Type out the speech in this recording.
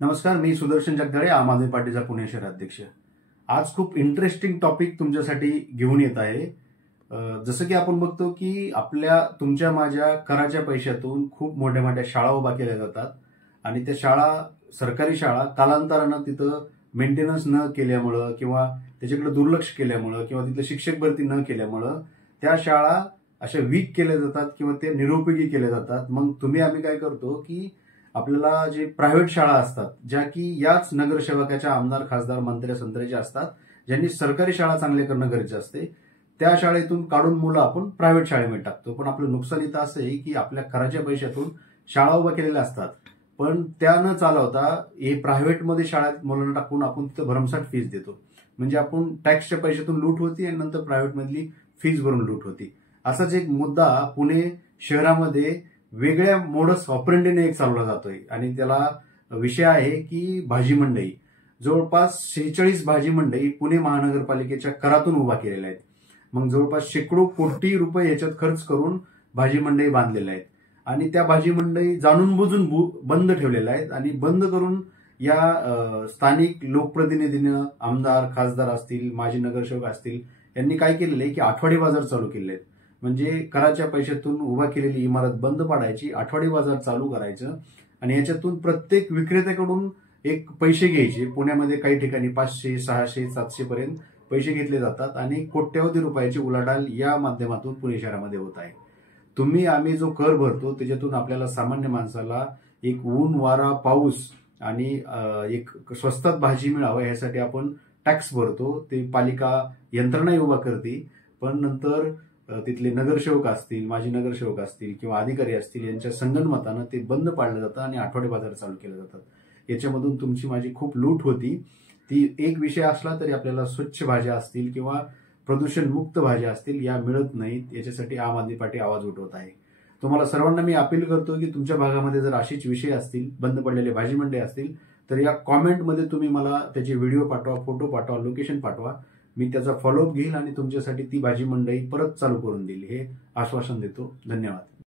नमस्कार, मी सुदर्शन जगदाळे, आम आदमी पार्टीचा पुणे शहर अध्यक्ष। आज खूप इंटरेस्टिंग टॉपिक तुमच्यासाठी घेऊन येत आहे। जसं की आपण बघतो की तुमच्या माझ्या कराच्या पैशातून खूप मोठ्या मोठ्या शाळा उभा केल्या जातात आणि त्या शाळा, सरकारी शाळा कालांतरानं तिथं मेंटेनन्स न केल्यामुळं किंवा त्याच्याकडे दुर्लक्ष केल्यामुळं किंवा तिथलं शिक्षक भरती न केल्यामुळं त्या शाळा अशा वीक केल्या जातात किंवा ते निरुपयोगी केल्या जातात। मग आम्ही काय करतो की आपल्याला जे प्रायव्हेट शाळा असतात, ज्या की याच नगरसेवकाच्या, आमदार, खासदार, मंत्री, संत्र्याच्या असतात, ज्यांनी सरकारी शाळा चांगले करणं गरजेचं असते, त्या शाळेतून काढून मुलं आपण प्रायव्हेट शाळेमध्ये टाकतो। पण आपलं नुकसान इथं असं आहे की आपल्या कराच्या पैशातून शाळा उभ्या केलेल्या असतात, पण त्या न चालवता हे प्रायव्हेटमध्ये शाळेत मुलांना टाकून आपण तिथं भरमसाठ फीस देतो। म्हणजे आपण टॅक्सच्या पैशातून लूट होती आणि नंतर प्रायव्हेटमधली फीस भरून लूट होती। असाच एक मुद्दा पुणे शहरामध्ये वेगळ्या मोडस ऑपरेंडीने एक चालवला जातोय आणि त्याला विषय आहे की भाजी मंडई। जवळपास 46 भाजी मंडई पुणे महानगरपालिकेच्या करातून उभा केलेल्या आहेत। मग जवळपास शेकडो कोटी रुपये याच्यात खर्च करून भाजी मंडई बांधलेल्या आहेत आणि त्या भाजी मंडई जाणून बुजून बंद ठेवलेल्या आहेत आणि बंद करून या स्थानिक लोकप्रतिनिधीनं, आमदार, खासदार असतील, माजी नगरसेवक असतील, यांनी काय केलेलं आहे की आठवडी बाजार चालू केले आहेत। म्हणजे कराच्या पैशातून उभा केलेली इमारत बंद पाडायची, आठवडी बाजार चालू करायचं आणि याच्यातून प्रत्येक विक्रेत्याकडून एक पैसे घ्यायचे। पुण्यामध्ये काही ठिकाणी 500, 600, 700 पर्यंत पैसे घेतले जातात आणि कोट्यवधी रुपयाची उलाढाल या माध्यमातून पुणे शहरामध्ये होत आहे। आम्ही जो कर भरतो त्याच्यातून आपल्याला सामान्य माणसाला एक ऊन, वारा, पाऊस आणि एक स्वस्तात भाजी मिळावं यासाठी आपण टॅक्स भरतो। ते पालिका यंत्रणाही उभा करते, पण नंतर तिथले नगरसेवक असतील, माजी नगरसेवक असतील किंवा अधिकारी असतील, यांच्या संगनमतानं ते बंद पाडलं जातं आणि आठवडे बाजार चालू केले जातात। याच्यामधून तुमची माझी खूप लूट होती। ती एक विषय असला तरी आपल्याला स्वच्छ भाज्या असतील किंवा प्रदूषण मुक्त भाज्या असतील या मिळत नाहीत। याच्यासाठी आम आदमी पार्टी आवाज उठवत आहे। तुम्हाला सर्वांना मी अपील करतो की तुमच्या भागामध्ये जर अशीच विषय असतील, बंद पडलेले भाजी मंडई असतील, तर या कॉमेंटमध्ये तुम्ही मला त्याचे व्हिडिओ पाठवा, फोटो पाठवा, लोकेशन पाठवा। मी त्याचा फॉलोअप घेईल आणि तुमच्यासाठी ती भाजी मंडई परत चालू करून देईल हे आश्वासन देतो। धन्यवाद।